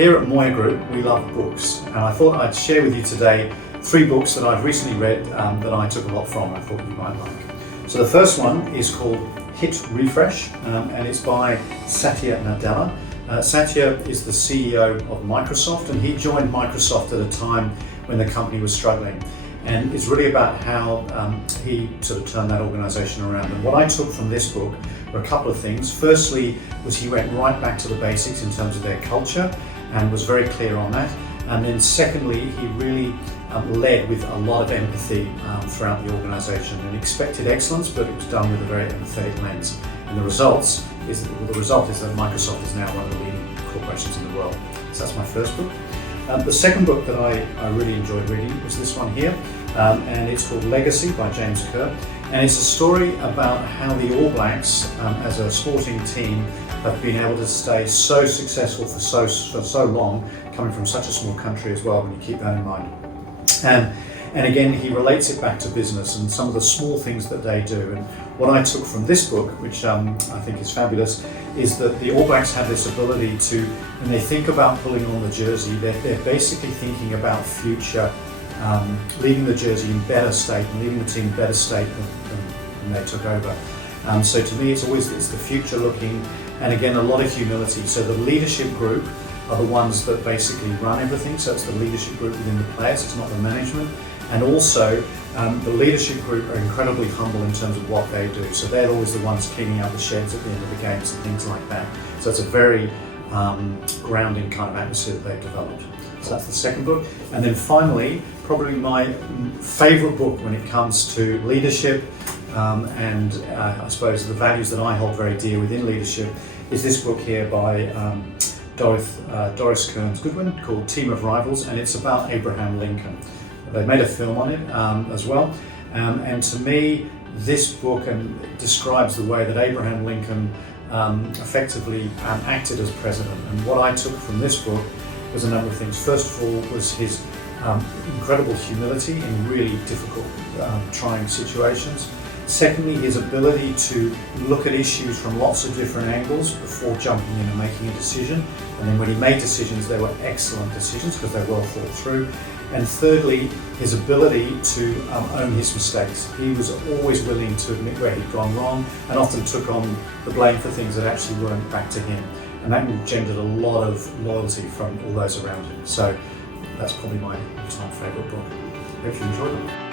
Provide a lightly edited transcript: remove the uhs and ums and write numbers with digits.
Here at Moir Group, we love books, and I thought I'd share with you today 3 books that I've recently read that I took a lot from and I thought you might like. So the first one is called Hit Refresh, and it's by Satya Nadella. Satya is the CEO of Microsoft, and he joined Microsoft at a time when the company was struggling. And it's really about how he sort of turned that organization around. And what I took from this book were a couple of things. Firstly, was he went right back to the basics in terms of their culture and was very clear on that. And then secondly, he really led with a lot of empathy throughout the organization and expected excellence, but it was done with a very empathetic lens. And the result is that Microsoft is now one of the leading corporations in the world. So that's my first book. The second book that I really enjoyed reading was this one here, and it's called Legacy by James Kerr. And it's a story about how the All Blacks, as a sporting team, have been able to stay so successful for so long, coming from such a small country as well, when you keep that in mind. And again, he relates it back to business and some of the small things that they do. And what I took from this book, which I think is fabulous, is that the All Blacks have this ability to, when they think about pulling on the jersey, they're basically thinking about future, leaving the jersey in better state and leaving the team in better state than they took over. So to me, it's the future looking, and again, a lot of humility. So the leadership group are the ones that basically run everything. So it's the leadership group within the players, it's not the management. And also, the leadership group are incredibly humble in terms of what they do. So they're always the ones cleaning out the sheds at the end of the games and things like that. So it's a very grounding kind of atmosphere that they've developed. So that's the second book. And then finally, probably my favorite book when it comes to leadership and I suppose the values that I hold very dear within leadership is this book here by Doris Kearns Goodwin called Team of Rivals, and it's about Abraham Lincoln. They made a film on it as well, and to me this book describes the way that Abraham Lincoln effectively acted as president. And what I took from this book was a number of things. First of all was his incredible humility in really difficult, trying situations. Secondly, his ability to look at issues from lots of different angles before jumping in and making a decision. And then when he made decisions, they were excellent decisions because they were well thought through. And thirdly, his ability to own his mistakes. He was always willing to admit where he'd gone wrong and often took on the blame for things that actually weren't back to him. And that engendered a lot of loyalty from all those around him. So that's probably my all-time favourite book. Hope you enjoyed it.